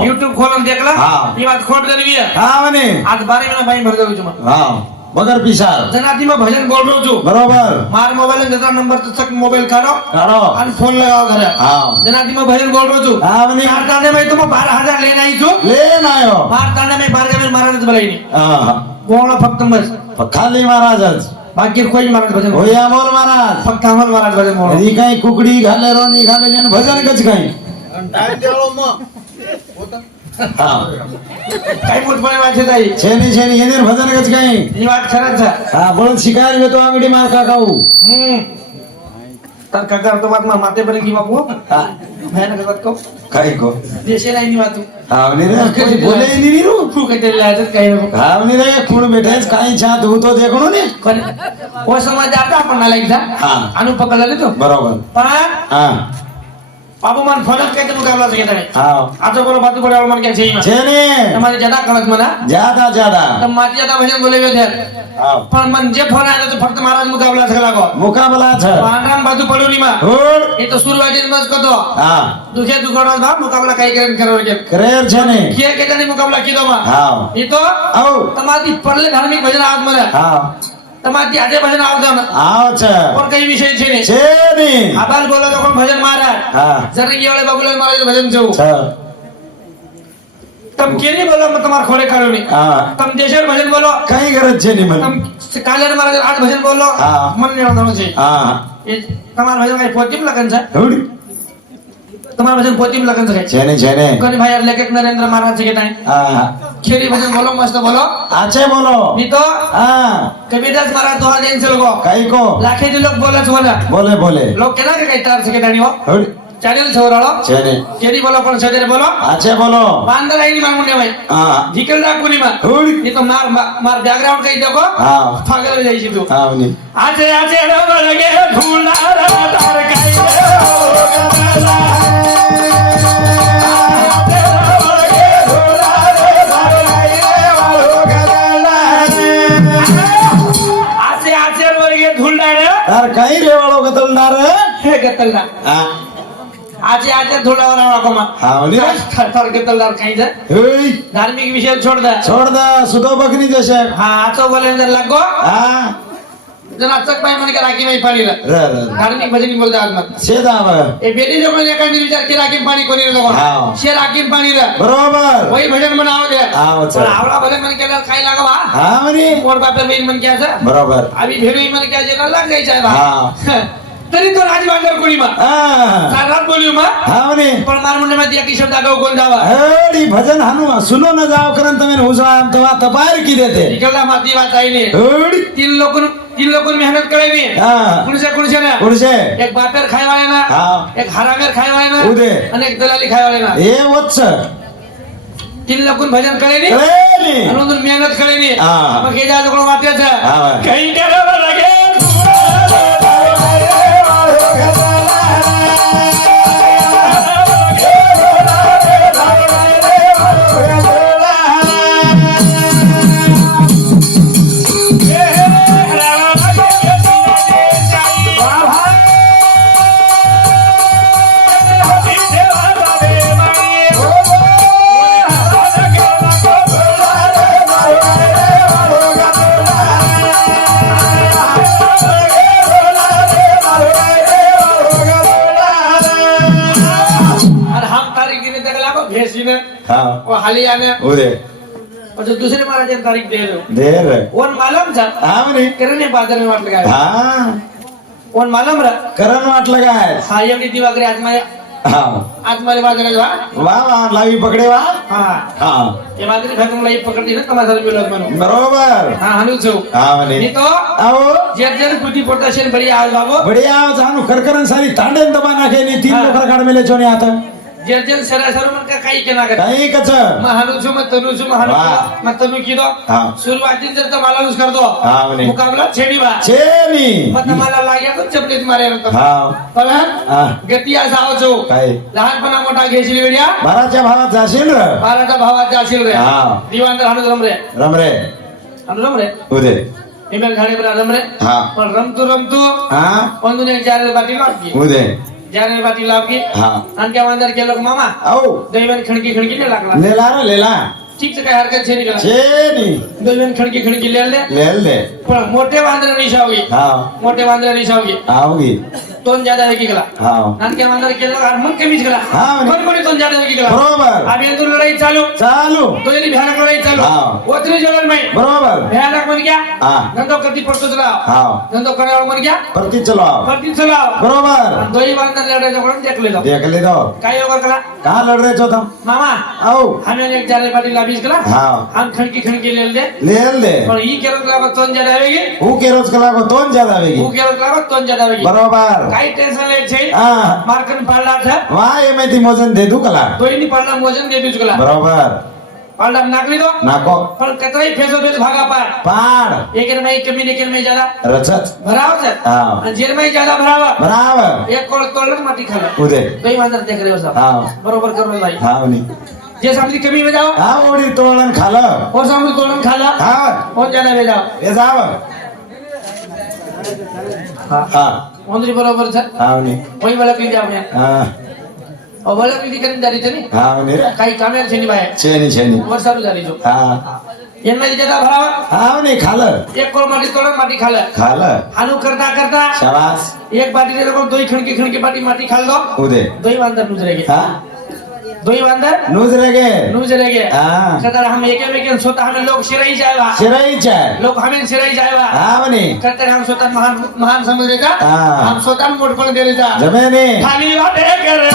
YouTube खोलून देखला हा. ही વાત खोट करवी હા મને आज 12 મહિના ભાઈ ભરી દઉં છું હા વગર પીસાર જનાતી માં ભજન બોલ રહ્યો છું બરોબર માર મોબાઈલ જતા નંબર તો તક મોબાઈલ કાઢો કાઢો અને ફોન લગાવો ઘરે હા જનાતી માં ભજન બોલ રહ્યો છું હા મને ચાર તાને મેં તો 12,000 લઈને આવી છું લેન આયો બાર તાને મેં 12 મેં મારા નથી બોલાવી હા ગોળો ફક્ત બસ ખાલી મહારાજ જ બાકી કોઈ મારા ભજન હોયા બોલ મહારાજ ફક્ત અમર મારા ભજન બોલો હરી કઈ કુકડી ઘાલે રોની ઘાલે જેને ભજન કચ કઈ હા કઈ મોટ પડે વાત છે તાઈ છે ની એને ભજન કચ કઈ એ વાત ખરા છે હા બોલ શિકાર મે તો આંગડી માર કાકાઉ તાર કાકા તો વાત માં માથે પર કી બાપુ હા મેં ને વાત કહું કઈ કો દેશે નહીં ની વાત હા ને રે કોઈ બોલે ની ની રું તું કઈ લે તો કઈ રો હા ને રે ખૂણ બેઠે કાઈ છાત હું તો દેખણો ને કોને ઓ સમજ આતા પણ ના લાગી જા હા આનું પકડ લીધો બરોબર પણ હા બાબુ મન ફરક કે મુકાબલા છે તમે હા આ તો બોલો બાતુ પડે મન કે છે છે ને તમારી જડા કણક મના જ્યાદા તમ માતી જતા ભજન બોલેવ્યો છે હા પણ મન જે ફોન આવ્યો તો ફક્ત મારા જ મુકાબલા છે લાગો મુકાબલા છે આંગણ બાજુ પડ્યું ની માં હોડ એ તો સુરવાજી મત કતો હા દુખે દુખડો બા મુકાબલા કઈ કરીને કરો કે કરેર છે ને કે કેતાની મુકાબલા કીધો માં હા એ તો આવ તમારી પરલે ધાર્મિક ભજન આવ મને હા તમારી આજે ભજન આવતા આવ છે और કઈ વિષય છે ને છે ને આબાલ બોલો તો કોણ ભજન મારા હા જરંગી વાળે બાબુલાલ મહારાજ ભજન છે છે તમ કેની બોલો મે તમાર ખોડે કર્યો ની હા તમ દેશર ભજન બોલો કઈ ગરજ છે ની મને તમ કાલેર મહારાજ આજ ભજન બોલો હા. મન ને વાંધો છે હા એ તમાર ભજન કઈ પોતીમ લગન છે હોડ તમાર ભજન પોતીમ લગન છે છે ને કોની ભાઈ લેખક નરેન્દ્ર મહારાજ છે કે તાઈ હા ખેરી ભજન બોલો મસ્ત બોલો આછે બોલો ની તો હા કબીરદાસ મહારાજ દોહા દેન છે લોકો કઈ કો લાખેથી લોક બોલે છે બોલે બોલે લોક કેના કે કઈ તાર છે કે તાણી હો હોડ ચાલેલ છોરાળો છે ને કેરી બોલો પણ સજરે બોલો આછે બોલો વાંદર આઈ ની માં મુંડે ભાઈ હા જીકલ રાખુની માં હોડ એ તો માર બેકગ્રાઉન્ડ કહી દેકો હા પાગલ જઈ છે તું હા ની આજે રબર ગે ઢૂંઢા તાર કાઈ તાર કઈ રે વાળો ગતલદાર હે ગતલદાર હા આજે ધોળાવાળા વાકોમાં હા ની તાર ગતલદાર કઈ છે ઓય ધાર્મિક વિષય છોડ દે છોડ દે સુધો બકની જશે હા આ તો બોલે અંદર લાગો હા જના ચકભાઈ મને કે રાખી ભાઈ પાણી રે રે રે ધાર્મિક ભજન બોલતા આત્મા સેદા આવે એ બેટી જો મને એકાંત વિચાર કે રાખી પાણી કોની લગો હા. શે રાખી પાણી રે બરોબર વહી ભજન બનાવો દે આવો છે. પણ આવડા ભલે મને કે ખાઈ લાગો હા હા મરી કોણ બાપે બેન મને કે છે બરોબર આવી ભેરી મને કે છે લાગ ગઈ છે હા તરી તો રાજવાંદર કોણીમાં હા સારાત બોલ્યું માં હા મરી પણ માર મુંડે માં એક શબ્દ આગળ કોણ જાવા હેડી ભજન હાનું સુનો ન જાવ કરન તમે હુસા આમ તો વાત તપાર કી દેતે નીકળતા માતી વાત આવી ને હેડી तीन लोगों महेनत करे नहीं હા कौन से ना કોણ છે एक बापेर खाए वाले ना હા एक हरामेर खाए वाले ना उदे. और एक दलाली खाए वाले ना એ વત્સ तीन लोगों भजन करे नहीं કરેલી और उन्होंने मेहनत करे नहीं हाँ. अब के जा तो बातें था हाँ. कहीं करे वो लगे भेसीने હા वो हालिया ने ઉદે और जो दूसरे महाराज ने तारीख दे रहे દેર वन मालूम था હા મરી करने बाजार में वाट लगाया હા वन मालूम रहा કરણ વાટ લગાય हाँ ये अपनी दिवाकरी હા आज मारे बाजार जो વાહ વાહ લાવી પકડે વાહ हाँ હા ये बाजार भाई तुम लाइव पकड़ती है तुम्हारे सर पे लग मनो બરોબર हाँ हनु छो હા મને नहीं तो આવો जेर जेर कुटी पोटेशियम बढ़िया आवाज बाबू બઢિયા જાનું ખરખરન સારી તાંડે દબા નાખે ની તીન હા. લોખર કાઢ મેલે છો ને આતા जेर जेर सरा सर मन का काई के ना कर કઈ કચ मैं हनु छो मैं तनु छो मैं हनु वाह. मैं तनु की दो हाँ. शुरुआती जर तो माला कर दो हाँ, मैंने. मुकाबला छेड़ी बा છે ની मत माला लाग्या तो चपले मारे तो હા पण હા गती असा आहो छो काय लहानपणा मोठा घेशील वेड्या બારાच्या भावात जाशील र बाराचा भावाचा असेल रे हा. दिवांदर हनु रमरे રમ રે रे ઉદે इमेल झाडे बरा रमरे હા पण रमतो હા पण एक चार बाटी लागली ઉદे जाने बाटी लावगी हा आणि त्या अंदर गेलो का मामा आओ दैवन खिडकी खिडकी ने लागला लेला रे लेला ठीक से काय हरकत छे निकला छेनी दैवन खिडकी खिडकी ले ले लेल दे पण मोठे वांदर निशावगी हा मोठे वांदर निशावगी आओगी तोन ज्यादा है की गला हा आणि त्या अंदर गेलो आणि मग कमीच गला हा, म्हणे. कोण कोणी तोन ज्यादा है की गला बरोबर आम्ही अंदर लढाई चालू चालू दोन्ही भयानक लढाई चालू हा. ओतरी जलन में बरोबर भयानक मन गया हा धंधो कती पडतो चला हा धंधो करावा मन गया परती चलो फरती चला बरोबर दोही वांदर लढायचं कोण देखले जाऊ देख ले दो काय ओवर कला कहाँ लड़ रहे हो तुम मामा आओ हमें एक जाले पाटी लाबीज कला हाँ हम खिडकी खिडकी ले ले लेल दे पण ही केरत लावा तोन ज्यादा आवेगी हूँ के रोज कला को तोन ज्यादा आवेगी હું કેરત લાવો તોન જ્યાદા આવેगी बरोबर काही टेन्शन લે છે हाँ માર્કન પાડલા છે वहाँ ये मैं थी मोजन दे दूँ कला તોયની પાડલા મોજન દે દીધું કલા बरोबर પાડલા નાખલી દો नाको પણ કતરાઈ ફેસો ફેસ ભાગા પાર पाड़ એક में कमी ने में ज्यादा रचत ભરાવ છે हाँ અને જેલ में ज्यादा ભરાવ बराबर એક કોળ તોડ માટી ખાલે उदे તોય વાંદર દેખ રહ્યો સાહેબ हाँ बरोबर करो भाई हाँ उन्हीं जे सामने कमी में जाओ हाँ उड़ी तोड़न खाला और सामने तोड़न खाला हाँ और ज्यादा में जाओ ये जाव हाँ हाँ ओंदरी बरोबर છે हाँ उन्हीं वही वाला की जाओ मैं हाँ और वाला की करने जा रही थी नहीं हाँ उन्हीं काही कामे છે ની ભાઈ छेनी छेनी वर्षारू जा रही जो हाँ એમાં જ્યાદા ભરાવ हाँ उन्हीं खाला एक कोळ माटी तोडन माटी खाले खाला हालू करता करता शाबाश एक बाटी रे लोग दोई खिडकी खिडकी बाटी माटी खाल दो उदे दोई वांदर नुजरेगे हाँ दोई वांदर नूज रगे नुजरेगे हाँ कदर हम एक में स्वतः हमें लोग सिराई जाएगा शिराई चाय लोग हमें सिराई जाएगा हाँ उन्हीं करते हम स्वतः महान महान समझ लेगा हाँ। हम स्वतः मोट पर दे लेगा जमेनी खाली बाटे करे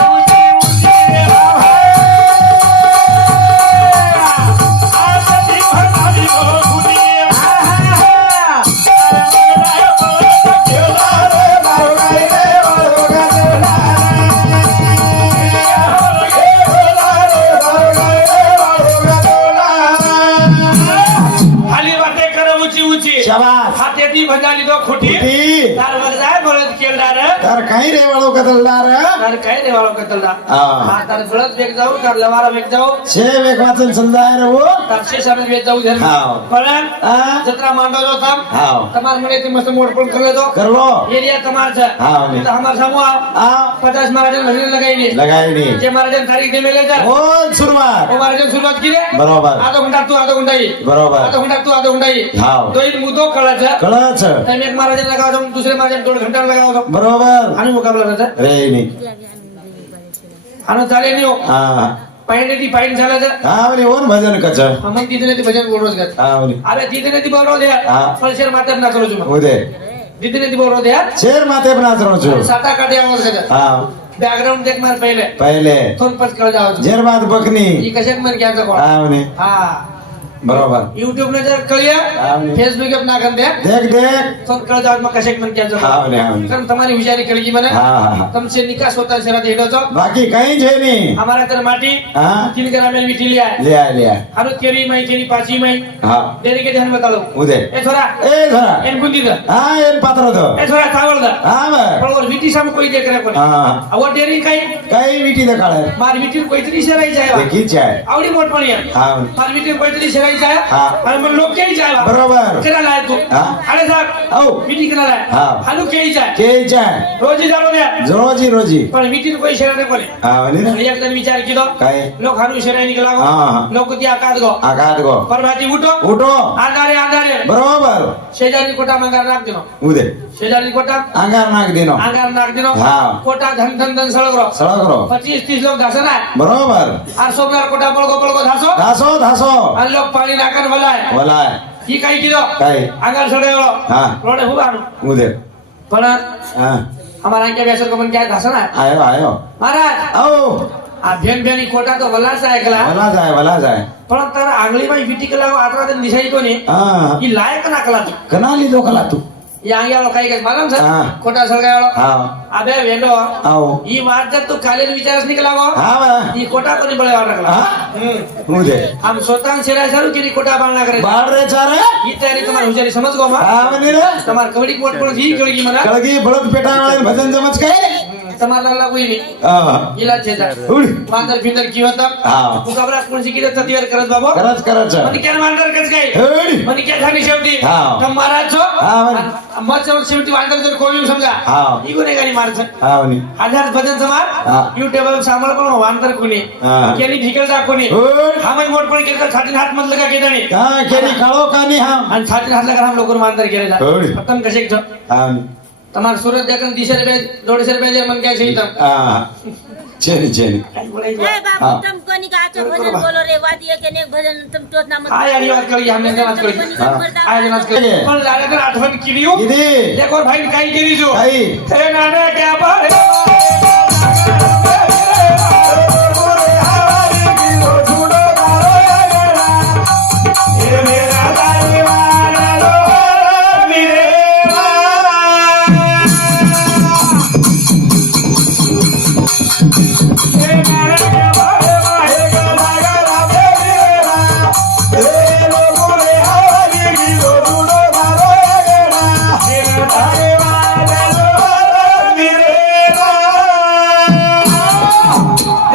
खाली बाटे करे ऊंची ऊंची शाबाश हाथेથી ભજા લીધો ખોટી ટી તાર વગદાય બળદ કેલદાર તાર કઈ રે વાળો કતલદાર તાર કઈ દેવાળો કતલદાર હા હા તાર બળદ વેગ જાવ તાર લવારા વેગ જાવ છે વેક વાચન સંદાય રે વો તાર શેષાને વેગ જાવ ધર હા પણ હા જત્રા માંડો જો તમ હા તમાર મનેથી મસ્ત મોડ પણ કરે તો કરવો એરિયા તમાર છે હા ને તો અમાર સામો આવ આ 50 મહારાજન ભજન લગાઈ દે લગાઈ ની જે મહારાજન તારીખ દે મેલે જા બોલ શુરુઆત ઓ મહારાજન શરૂઆત કરી દે બરોબર આધો ઘંટા તું આધો ઘંટા બરોબર આધો ઘંટા તું આધો ઘંટા હા તો એ મુદ્દો કળા છે કળ છે તમે એક મહારાજન લગાવો છો दूसरे મહારાજન 1.5 ઘંટા લગાવો છો બરોબર આનો મુકાબલા છે રે ની આનો ચાલે નહીં હો હા પાઈનેથી પાઈન ચાલે છે હા ઓલી ઓન ભજન કચ મન દીદીનેથી ભજન બોલો છે હા ઓલી અરે દીદીનેથી બોલો છે હા. પણ શેર માતે ના કરું છું ઉદે દીદીનેથી બોલો છે શેર માથે બનાતરો છું સાતા કાઢે આવો છે હા બેકગ્રાઉન્ડ દેખ માર પહેલે પહેલે થોન પછ કળ જાવ છું જેર બાદ બકની ઈ કશેક મને ક્યાં તો હા ઓલી હા બરોબર YouTube ને જર કળિયા હા. Facebook એ ના કર દે દેખ દેખ થોન કળ જાવ માં કશેક મને ક્યાં તો હા ઓલી હા ઓલી કમ તમારી વિચારી કળગી મને હા હા તમસે નિકાસ હોતા શરાત હેડો છો બાકી કઈ છે ની हमारा तर माटी હા 3 ग्राम में मिट्टी लिया है લે આ લે આ. हारो केरी मई केरी पाची मई હા देने के ध्यान बता लो ઉદે ए थोड़ा એ ધરા एन बुंदी दा હા એન પાત્ર તો ए थोड़ा चावल दा હા બે पर और विटी साम कोई देख रहा कोनी હા अब डेरी काई કઈ વીટી દેખાડે मार विटी कोई तरी से रही जाएगा દેખી જાય आवडी मोट पड़िया હા मार विटी कोई तरी से रही जाए हाँ. और मन लोग के ही जाएगा બરોબર केना लाए तू हाँ. अरे साहब આવ विटी केना लाए हाँ. हालू के ही जाए કે જાય रोज ही जानो दे રોજી રોજી पर विटी कोई शेरा ने कोनी હા ઓલી ને एक दिन विचार कीधो કઈ लोग हारू शेरा निकला गो हाँ, हाँ. लोग को दिया काद गो આઘાત ગો पर भाती उठो ઉઠો आधारे आधारे બરોબર शेजारी कोटा मंगार नाख दिनो ઉદે शेजारी कोटा આંગાર નાખ દેનો आंगार नाख दिनो हाँ. कोटा धन धन धन सळगरो સળગરો 25-30 लोग घासना બરોબર आ सोमवार कोटा बळगो घासो ધાસો ધાસો आणि लोग पाणी नाकन वलाय વલાય ही काही किलो કઈ आंगार सळगरो હા रोडे हुबानो ઉદે पण હા हमारा अंके बेसर को मन क्या घासना આયો આયો महाराज આવો आ भेन भेनी कोटा तो वलाच ऐकला વલા જાય पण तर आंगली में विटी केला आत्रा दिन दिसाई कोणी હા ही लायक नाकला तू કના લીધો કલા તું या आंग्यालो काही काही मालूम सर हाँ. कोटा सळगाळो હા अबे वेंडो આવો ही बात जर तू काले विचारच निकला गो હા બા ही कोटा कोणी बळे वाटला હા ઉદે हम स्वतः सिरा सरू की कोटा बाळना करे બાળ રે ચારે ही तयारी तुम्हारी हुशारी समज गो मा હા બની રે તમાર કવડી પોટ પણ ही कळगी मला કળગી બળદ પેટા વાળા ભજન જમજ કઈ તમારા લાગુ ઈ હા ઈલા છે જા ઉડી માંદર ભીંદર કી હતા હા હું કબરા કોણ શીખી તો તૈયાર કરત બાબો કરજ કરજ મને કે માંદર કસ ગઈ ઉડી મને કે થાની શેવટી હા. તમારા છો હા, વળી. મત શેવટી માંદર તો કોઈ સમજા હા. ઈ ગુને ગાની માર છે હા ની આધાર ભજન સમાર હા. યુટ્યુબ સાંભળ પણ વાંદર કોની હા. કેની ભીકલ રાખોની ઉડ હામે મોટ પણ કેતા છાતી હાથ મત લગા કેદાની હા કેની કાળો કાની હા અને છાતી હાથ લગા હમ લોકો માંદર કેરેલા ઓડી. પતંગ કશેક છો હા ની તમાર સુરત દેખન 30 રૂપિયા 150 રૂપિયા જે મન કહે છે ઈ તમ હા ચેની ચેની કાઈ બોલાઈ ए જાય बाबू तुम कोनी का आचो भजन बोलो रे वादिये के ने भजन तुम टोट ना मत આ યાની વાત કરી અમે ને વાત કરી હા. આ યાની વાત કરી પણ લાગે કે આઠવણ કીધું કીધી એક ઓર ભાઈ કાઈ કરી જો કઈ હે નાના ક્યાં પાડે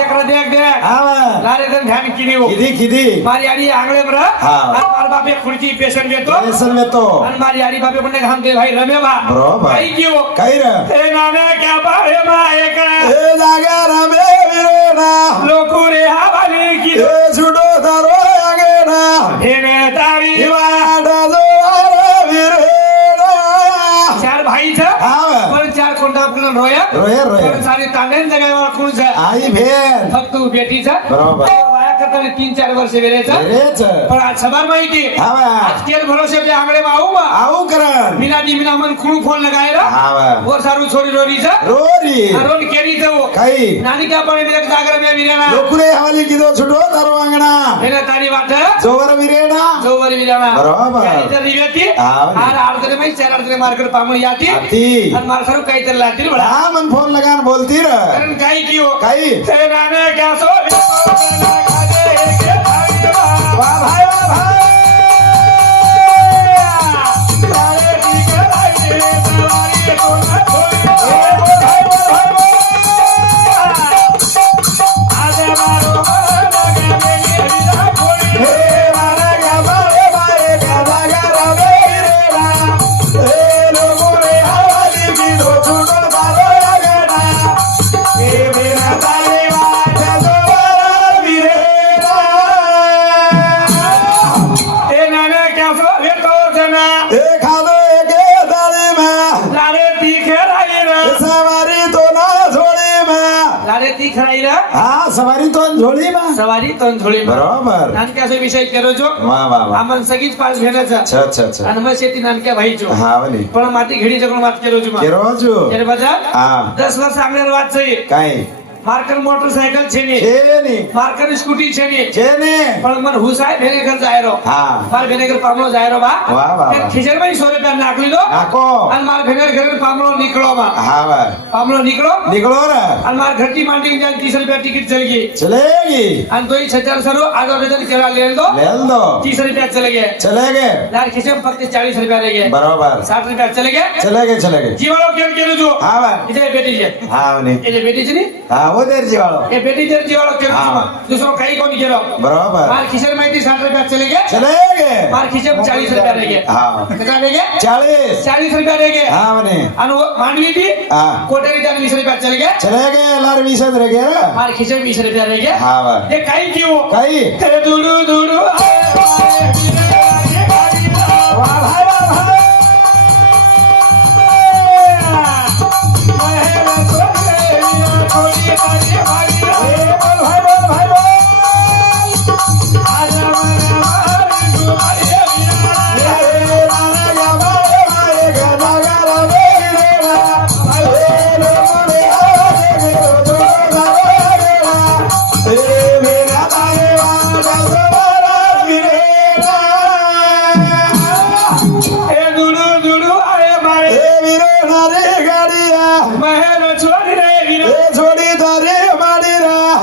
હા લારે તને ધ્યાન કીધું કીધી કીધી મારી આડી આંગળે પર હા. અને મારા બાપે ખુરચી પેશન વેતો એસન મે તો અને મારી આડી બાપે મને ગામ દે ભાઈ રમે બા બરોબર. કઈ ગયો કઈ રે એ નાને ક્યાં પાડે માં એક એ લાગે રમે વિરેના લોકો રે હાવાલી એ કીધું છૂટો તારો આગેના એને તારી વાડા જોરે વિરેના ચાર ભાઈ છે આવે પણ ચાર કોંડા આપણને રોયા રોયે રોયે પણ સારી તાને જગાવવા કોણ છે આઈ ભેર ફક્ત તું બેઠી છે બરોબર. વાયા કરતા 3-4 વર્ષે વેરે છે રે છે પણ આ સવાર માહિતી આવે આજ તેલ ભરોસે બે આંગળે માં આવું માં આવું કરન મીના દી મીના મન ખૂણું ફોન લગાયેલા આવે ઓર સારું છોરી રોરી છે રોરી આ રોડ કેરી જવો કઈ નાની કા પણ એક જાગર મે વિરાના લોકોને હવાલી કીધો છૂટો તારો આંગણા એને તારી વાત જોવર વિરેના જોવર વિરાના બરોબર. તે રીવેતી હા. આ આડતરે મે ચાર આડતરે માર્કેટ પામણી આતી આતી. અને માર સારું કઈ તર લાતી બડા હા મન ફોન લગાન બોલતી રે કરન કાઈ કયો કઈ તે નાને ક્યાં સો વાહ ભાઈ વાહ ભાઈ એ મારા ગામડે મારે ગાડા ગાડા વિરેના એ લોકોને હવાલી કીધો છૂટો તારો આગેના એ વિના તારી વાડા જોવર વિરેના એ નાને ક્યાં સો વેતો જના એ ખાધો એકે દાળીમાં લારે તીખરાઈ રે એ સવારી તો ના જોડીમાં લારે તીખરાઈ રે હા સવારી તો જોડીમાં સવારી તન થોડી બરોબર નાનકા સે વિષય કરો છો વાહ વાહ વાહ આમન સગીત પાસ ભેને છે છ અને મેં શેતી નાનકા ભાઈ છો હા વલી પણ માટી ઘડી જગણ વાત કરું છું કેરો છું ત્યારે બધા હા 10 વર્ષ આગળ વાત છે કઈ માર્કર મોટરસાયકલ છે ને છે ની માર્કર સ્કૂટી છે ને છે ને પણ મન હુસાય ભેને ઘર જાયરો હા માર ભેને ઘર પામણો જાયરો બા વાહ, વાહ, વાહ. ખીચર માં 100 રૂપિયા નાખ લીધો નાખો અને માર ભેને ઘર પામણો નીકળો માં હા ભાઈ પામણો નીકળો નીકળો રે અને માર ઘરથી માંડી જાય 30 રૂપિયા ટિકિટ ચલી ગઈ ચલેગી અને તોય 60 સરો આગળ વેદન કેરા ले दो लेल દો 30 રૂપિયા ચલે ગए ચલેગે यार खिसे में फक्त 40 रुपया रह गए બરોબર 60 रुपया चले गए ચલેગે जीवाणु केम केलु जो હા ભાઈ इधर बेटी છે હા વલી એ જે બેટી છે ને હા ઓદેર જીવાળો એ બેટી જે જીવાળો કેલુ હા. છું दूसरो कहीं को नहीं केलो બરોબર मार खिसे में 60 रुपया चले गए ચલેગે मार खिसे में 40 रुपया रह गए હા कितना रह गए 40 40 रुपया रह गए હા વલી अनु मांडवी थी હા कोटेरी जान 20 रुपया चले गए ચલેગે લાર વિશે રે કે રે मार खिसे में 20 रुपया रह गए હા ભાઈ ये कहीं क्यों કઈ तेरे दूडू दूडू વાહ ભાઈ વાહ ભાઈ એ બોલ ભાઈ બોલ ભાઈ બોલ એ મારા ગામડે મારે ગાડા ગાડા વિરેના એ લોકોને હવાલી કીધો છૂટો તારો આગેના એ વિના તારી વાડા જોવર વિરેના એ દુડુ દુડુ આય મારે એ વિરેના રે ગાડિયા મહેલ છોડી રે વીરા એ છોડી તારે માડી રા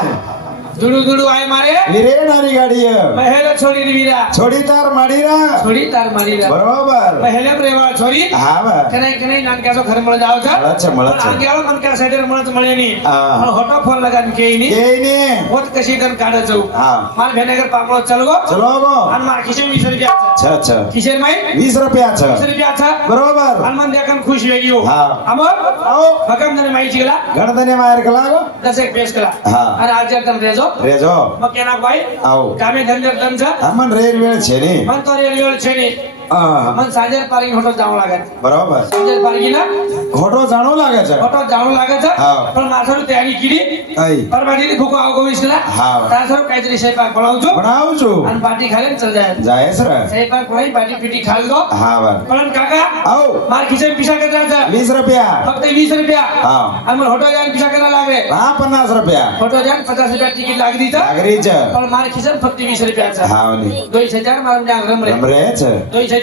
દુડુ દુડુ આય મારે લીરે નારી ગાડી મહેલ છોડી વીરા છોડી તાર માડીરા છોડી તાર મારી બરોબર મહેલ પ્રેવા છોડી હા વા કને નાનકા તો ઘર મળે જાવ છે મળે છે આગે મન કા સાઈડ મળે ની હા. પણ હોટો ફોન લગાન કે ની કે ને હોત કશી કન કાઢે જઉ હા. માર ભેનગર પાપડો ચલગો ચલો ગો અને માર ખિસે 20 રૂપિયા છ ખિસે માં 20 રૂપિયા છે 20 રૂપિયા છે બરોબર હનુમાન દેખન ખુશ થઈ ગયો હા. અમર આવો ભગમ ને માઈ ચીગલા ગણતને માર કલાગો 10 પેસ કલા હા. અને આજે તમ રેજો રેજો મકેના ભાઈ આવો કામે ધંધર ધન છે અમન રેલ વેળ છે ને મન તો રેલ છે ની હા મન સાજર પારી હોટો જાવ લાગે બરોબર સાજર પારી ના ખોટો જાણો લાગે છે હોટો જાવ લાગે છે હા. પણ માથાની તૈયારી કીધી આઈ પરમાડી ની ભૂકો આવો વિસલા હા. તાસરો કાઈતરી શેપાક બનાવું છું ભણાવું છું અને પાટી ખાલે ચલ જાય જાય સર શેપાક બનાવી પાટી પીટી ખાલ દો હા વાર પણ કાકા આવો માર ખિસે પીસા કેટલા છે 20 રૂપિયા ફક્ત 20 રૂપિયા હા. અને મને હોટો જાય પીસા કેટલા લાગે હા 50 રૂપિયા હોટો જાય 50 રૂપિયા ટિકિટ લાગી દી છે લાગરી છે પણ માર ખિસે ફક્ત 20 રૂપિયા છે હા ની 2000 માર મુંડા રમરે રમરે છે 2000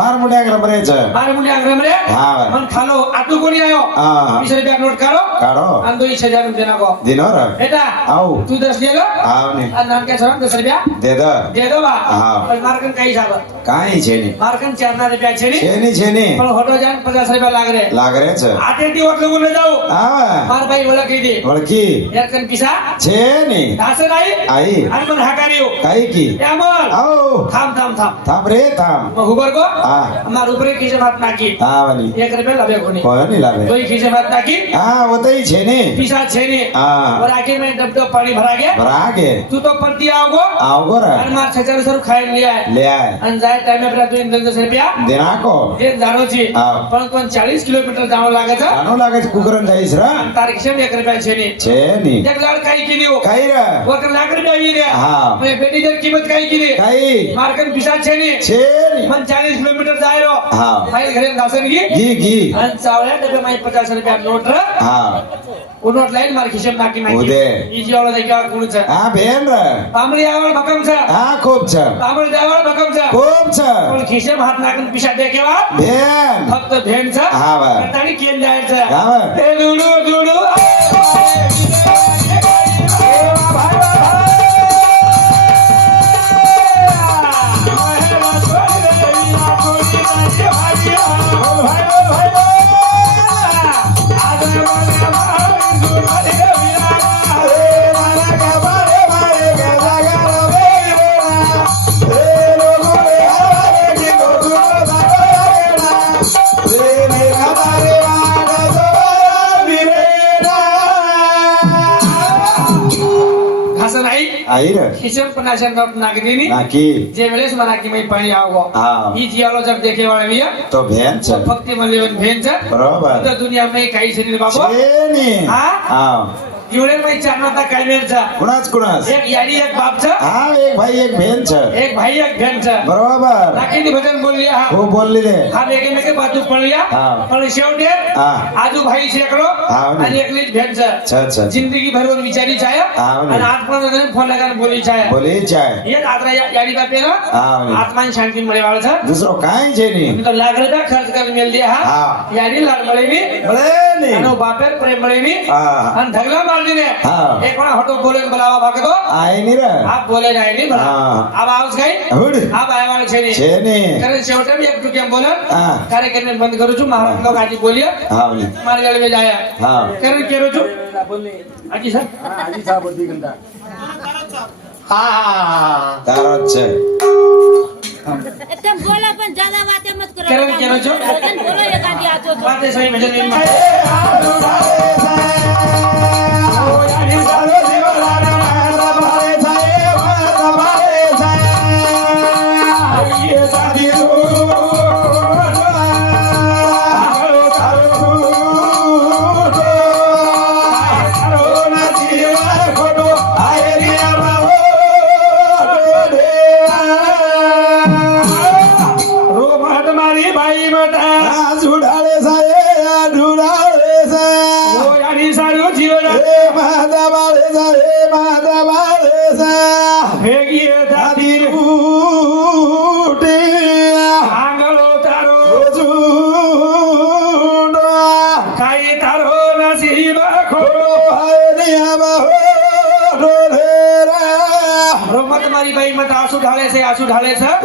માર મુંડ્યા રમરે છે માર મુંડા રમરે હા વાર મન ખાલો આટલું કોની આયો હા. 20 રૂપિયા નોટ કાઢો કાઢો અને 2000 રૂપિયા નાખો દિનોર બેટા આવો તું 10 લે લો આવ ને આ નામ કે છે 10 રૂપિયા દે દો દે દો બા હા. પણ મારકન કઈ હિસાબ કાઈ છે ને મારકન 4 રૂપિયા છે ને છે ને પણ હોટો જાય 50 રૂપિયા લાગે લાગરે છે આટેટી હોટલ બોલે જાવ આવા માર ભાઈ ઓળખી દે ઓળખી એકન પીસા છે ને દાસર આઈ આઈ અને મને હકાર્યો કાઈ કી એમલ આવો થામ થામ થામ થામ રે થામ હુબર કો હા. અમાર ઉપરે કીજે વાત નાખી આવની 1 રૂપિયા લાવે કોની કોઈ નહીં લાગે કોઈ કીજે વાત નાખી હા ઓતઈ છે ને પીસા છે ને હા. और आके मैं डब डब पानी भरा गया રાગે तू तो पड़ती आओगो આવગો રે और मार छचार सर खाई लिया है લે આય અને જાય ટાઈમે પેલા તું 10 રૂપિયા દેનાકો જે જાણો છે હા. પણ કોણ 40 કિલોમીટર જાણો લાગે છે આનો લાગે છે કુકરન જઈશ રા અને તારે ખિસ્સે 1 રૂપિયા છે ને છે ને એક લાડ કાઈ કીધું કાઈ રે वो कर लाख रुपया भी दे હા. मैं बेटी की कीमत काई की दे કાઈ मार्कन पिसा छे ने છે ને मन 40 किलोमीटर जाए रो હા. फाइल घरे दासन की ઘી घी अन चावले डबे में 50 रुपया नोट रे હા वो नोट लाइन मार खिसे में नाकी नाकी उदे. इजी वाला देखा कोण छे હા બેન રે पामली आवळ भकम छे હા खूप છે पामल जावळ भकम छे खूप છે पण खिसे में हाथ नाकन पिसा दे केवा બેન फक्त भेन छे હા वा कटाणी केन जाय छे હા वा ए दुडू दुडू घासन आई आई रे खिसे में 50 नोट नागरी नी નાકી जे वेळेस मला की मी पाणी आवगो હા ही जियालो जब देखे वाला भी है તો બેન છે तो भक्ति मन लेवन भेन छे બરોબર तो दुनिया में काही शरीर बाबू છે ને હા? હા जीवडे में चारनाता कायमेर छे कुणाच कुणाच एक याडी एक बाप छे હા એક ભાઈ એક બેન છે एक भाई एक भेन छे બરોબર राखीनी भजन बोल लिया हा હું બોલી દે हा एके मेके बाजू पण लिया હા. पण शेवटे હા आजू भाई शेकडो હા ને. आणि एकली भेन छे છે છે जिंदगी भर वन विचारी छाया હા ને. आणि आज पण फोन लगान बोली छाया બોલી જાય ये आदरा याडी बापे ना હા ને. आत्मा शांति મળે વાળ છે દૂસરો કાંઈ છે નહીં તો લાખ રૂપિયા ખર્ચ કરી મેલ દે હા હા. યારી લાડ મળે ની ભલે નહીં અને બાપેર પ્રેમ મળે ની હા અને ઢગલા મારી ને હા. એક પણ હોટો બોલે ને બોલાવા ભાગે તો આય ની રે આપ બોલે જાય ની ભલા હા. આપ આવ ગઈ હુડ આપ આયા વાળે છે ની છે ને કરે છેવટે બી એક તું કેમ બોલે હા કાર્યક્રમ બંધ કરું છું મારા લોકો આજે બોલીએ હા ને મારે ગળે મે જાયા હા કરે કેરો છું આજી સર હા તારો જ છે एकदम बोला पण ज्यादा बातें मत करो केरन केरो छो? भजन बोलो एखादी आतो तो વાતે સહી ભજન ની રોમહટ મારી ભાઈ મટા આ ઝુડાળે સાયે આ ઢુડાળે સાયે ઓ યારી સારું જીવન હે માતા બાળે સાયે માતા બાળે સાયે ભેગી દાદી ઉટે આંગળો તારો ઝુડો કાઈ તારો નસીબ ખોટો હાય રે આબા હો રે રા મારી ભાઈ મત આંસુ ઢાળે છે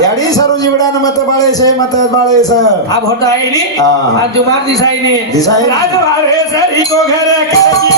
યાડી સરું જીવડાને મત બાળે છે આ ભોટા આઈની હા. આ દુમાર દિસાઈની દિસાઈ. રાજવારે સરી કો ઘરે કરકી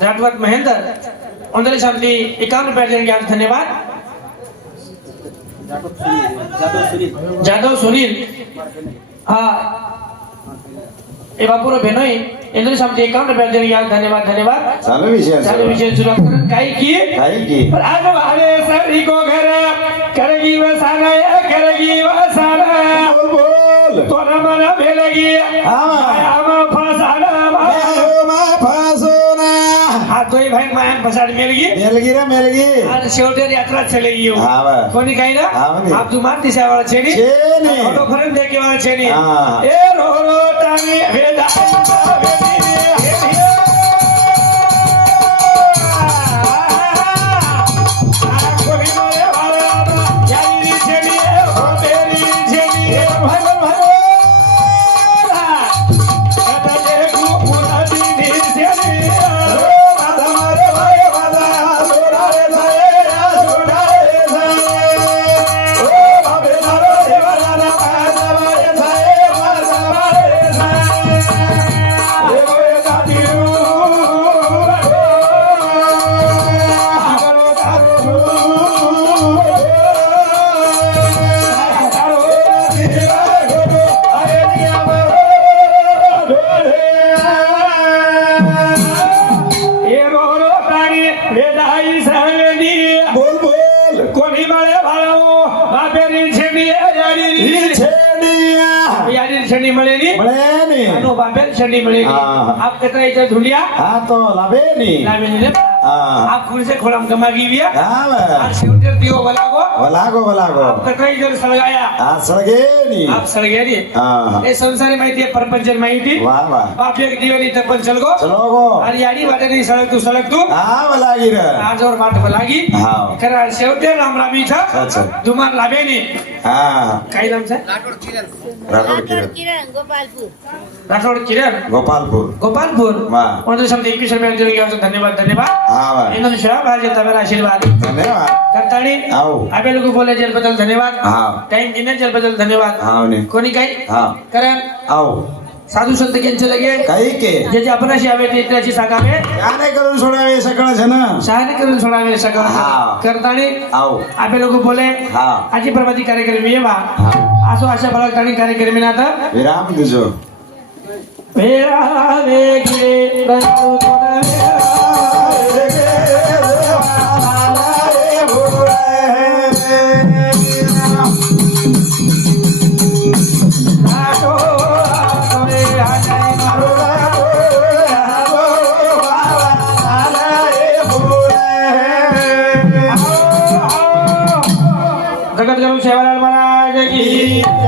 जाटवत महेंद्र उंदरी शांति 51 रुपए देने के धन्यवाद जादव सुनील हाँ ये बापुरो बहनोई इंद्र शांति 51 रुपए देने के धन्यवाद चालू विषय सुरक्षित काई की पर आज वाले सभी को घर करेगी वसाना बोल तो रमना भेलेगी हम फसाना हाँ तो भाई मायन फसाड मेलगी आज शेवटेर यात्रा चलेगी कोणी काही ना आप तू मारती सावाळा छेनी फोटो फरन देके वाला छेनी ए रो रो टांगी भेदा छड़ी મળેની આનો બાપેર છડી મળેની આપ કતરા ઇધર ધુલિયા હા તો લાવેની ને આપ ખુરશે ખોળામ ગમાગી વ્યા હા આ શિવટેર દીવો વલાગો આપ કતરા ઇધર સળગાયા આ સળગેની આપ સળગેરી એ સંસારી માહિતી પરપંચર માહિતી વાહ બાપ એક દીવાની તપન ચલગો અને યાડી વાટેની સળગતું હા વલાગી રે આજોર માટ વલાગી હા ખરા શિવટેર રામ રામી છે અચ્છા ધુમાર લાવેની હા કઈ નામ છે રાઠોડ કિરણ राठौड़ किरण गोपालपुर वाह उन्होंने समझे 21 रुपए देने के धन्यवाद हाँ वाह इन्होंने शराब आज तबेर आशीर्वाद धन्यवाद करताड़ी आओ आपे लोग बोले जल बदल धन्यवाद हाँ टाइम दिने जल बदल धन्यवाद हाँ ने कोणी काही हाँ करण आओ साधू संत केंचे लगे काही के जे जे आपणाशी आवे ते त्याची सांगावे याने करून सोडावे सगळं છે ને सहाय्य करून सोडावे सगळं हाँ करताड़ी आओ आपे लोग बोले हाँ आजी प्रभाती कार्यक्रम येवा हाँ आसो आशा बळकताणी कार्यक्रम नाता विराम दीजो वेरा वेगे रंगू तोडा जगत गुरु सेवालाल महाराज की